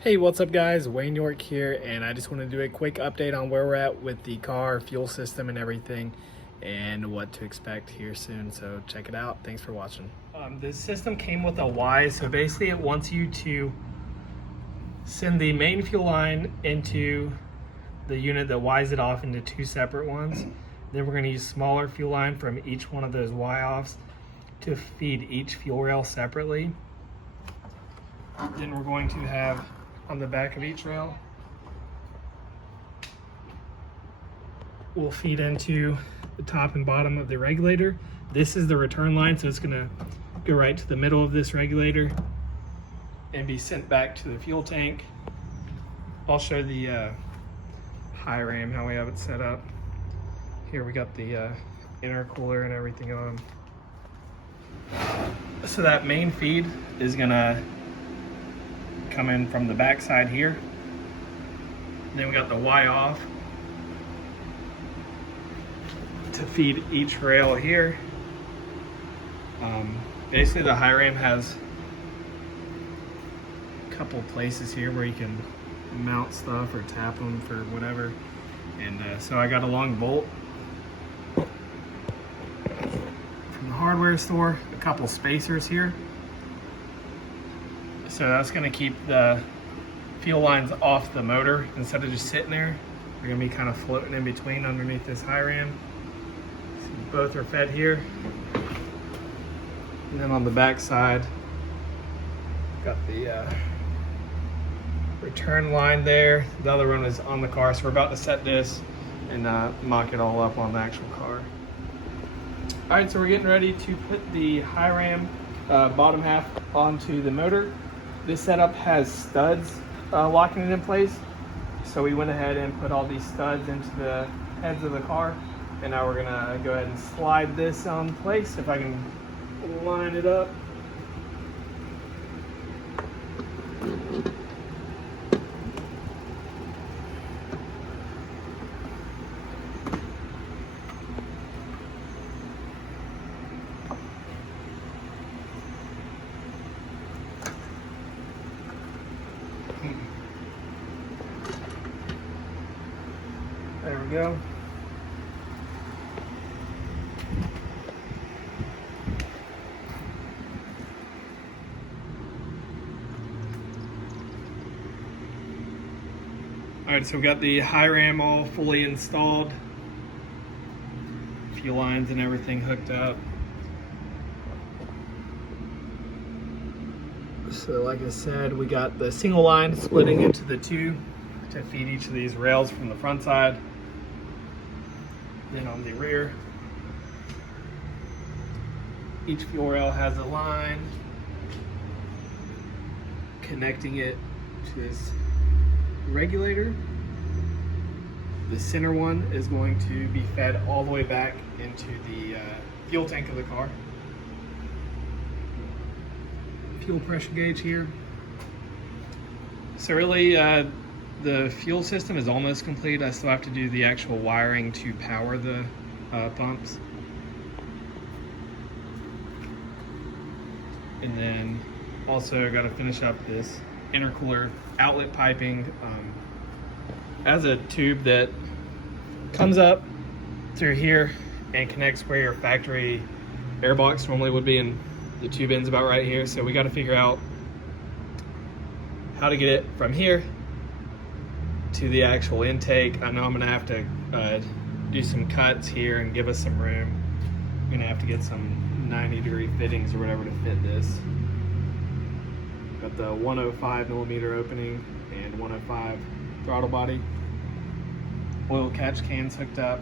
Hey, what's up guys? Wayne York here, and I just want to do a quick update on where we're at with the car, fuel system and everything, and what to expect here soon. So check it out. Thanks for watching. The system came with a Y, so basically it wants you to send the main fuel line into the unit that Ys it off into two separate ones. Then we're going to use smaller fuel line from each one of those Y-offs to feed each fuel rail separately. Then we're going to have on the back of each rail, we'll feed into the top and bottom of the regulator. This is the return line, so it's gonna go right to the middle of this regulator and be sent back to the fuel tank. I'll show the high ram, how we have it set up. Here we got the intercooler and everything on. So that main feed is gonna come in from the back side here. Then we got the Y off to feed each rail here. Basically the high ram has a couple places here where you can mount stuff or tap them for whatever. And so I got a long bolt from the hardware store, a couple spacers here. So that's going to keep the fuel lines off the motor instead of just sitting there. They're going to be kind of floating in between underneath this high ram. So both are fed here. And then on the back side, got the return line there. The other one is on the car, so we're about to set this and mock it all up on the actual car. All right, so we're getting ready to put the high ram bottom half onto the motor. This setup has studs locking it in place. So we went ahead and put all these studs into the heads of the car. And now we're gonna go ahead and slide this on place. If I can line it up. There we go. All right, so we've got the high ram all fully installed. Fuel lines and everything hooked up. So like I said, we got the single line splitting into the two to feed each of these rails from the front side. Then on the rear, each fuel rail has a line connecting it to this regulator. The center one is going to be fed all the way back into the fuel tank of the car. Fuel pressure gauge here. So really the fuel system is almost complete. I still have to do the actual wiring to power the pumps. And then also I got to finish up this intercooler outlet piping. As a tube that comes up through here and connects where your factory airbox normally would be, and the tube ends about right here. So we got to figure out how to get it from here to the actual intake. I know I'm gonna have to do some cuts here and give us some room. I'm gonna have to get some 90-degree fittings or whatever to fit this. Got the 105 millimeter opening and 105 throttle body. Oil catch cans hooked up.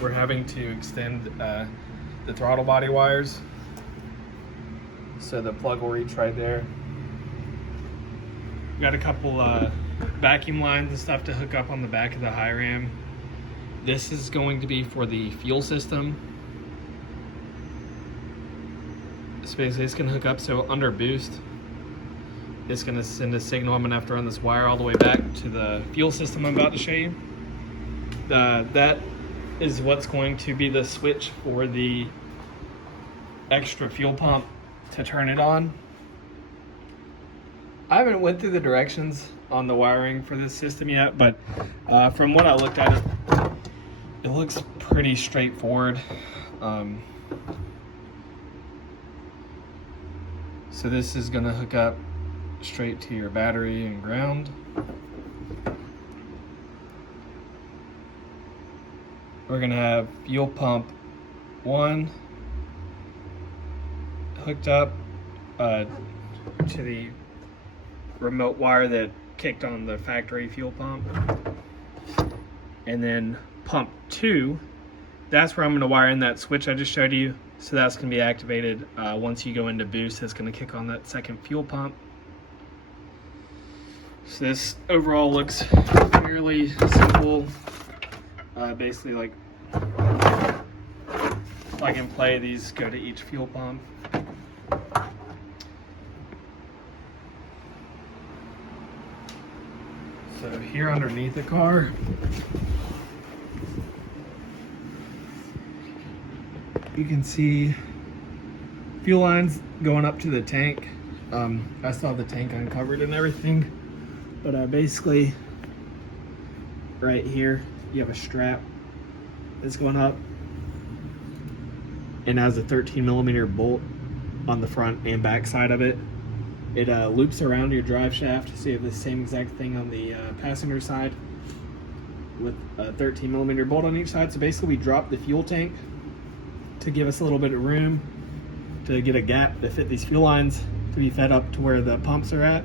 We're having to extend the throttle body wires, so the plug will reach right there. We got a couple vacuum lines and stuff to hook up on the back of the high ram. This is going to be for the fuel system. So basically it's gonna hook up, so under boost, it's gonna send a signal. I'm gonna have to run this wire all the way back to the fuel system I'm about to show you. That is what's going to be the switch for the extra fuel pump to turn it on. I haven't went through the directions on the wiring for this system yet, but from what I looked at, it looks pretty straightforward. So this is gonna hook up straight to your battery and ground. We're gonna have fuel pump 1 hooked up to the remote wire that kicked on the factory fuel pump. And then pump 2, that's where I'm gonna wire in that switch I just showed you. So that's gonna be activated once you go into boost. It's gonna kick on that second fuel pump. So this overall looks fairly simple. Basically like plug and play, these go to each fuel pump. So here underneath the car, you can see fuel lines going up to the tank. I saw the tank uncovered and everything, but basically right here you have a strap that's going up and has a 13mm bolt on the front and back side of it. It loops around your drive shaft, so you have the same exact thing on the passenger side with a 13mm bolt on each side. So basically we drop the fuel tank to give us a little bit of room to get a gap to fit these fuel lines to be fed up to where the pumps are at.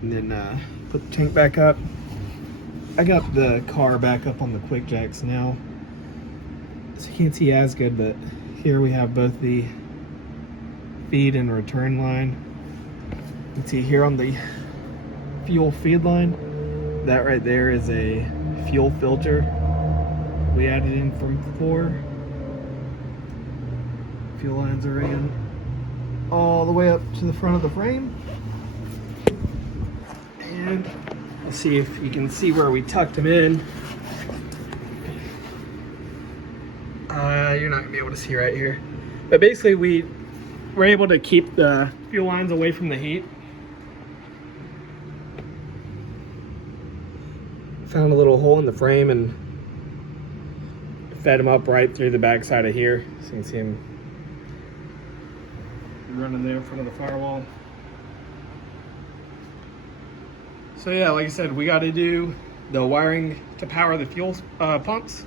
And then put the tank back up. I got the car back up on the quick jacks now, so you can't see as good, but here we have both the feed and return line. You can see here on the fuel feed line, that right there is a fuel filter we added in from before. Fuel lines are ran all the way up to the front of the frame. And let's see if you can see where we tucked them in. You're not gonna be able to see right here, but basically we're able to keep the fuel lines away from the heat. Found a little hole in the frame and fed them up right through the back side of here, so you can see them running there in front of the firewall. So yeah, like I said, we got to do the wiring to power the fuel pumps.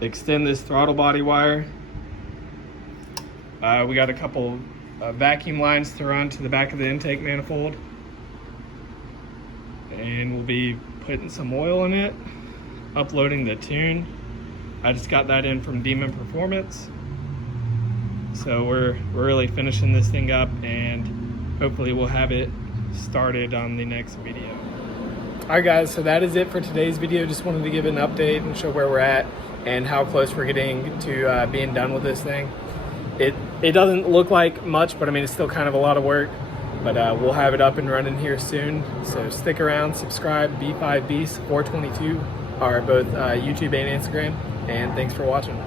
Extend this throttle body wire. We got a couple vacuum lines to run to the back of the intake manifold. And we'll be putting some oil in it, uploading the tune. I just got that in from Demon Performance. So we're really finishing this thing up, and hopefully we'll have it started on the next video. Alright guys, so that is it for today's video. Just wanted to give an update and show where we're at and how close we're getting to being done with this thing. It doesn't look like much, but I mean it's still kind of a lot of work, but we'll have it up and running here soon. So stick around, subscribe. B5Beast 422 are both YouTube and Instagram, and thanks for watching.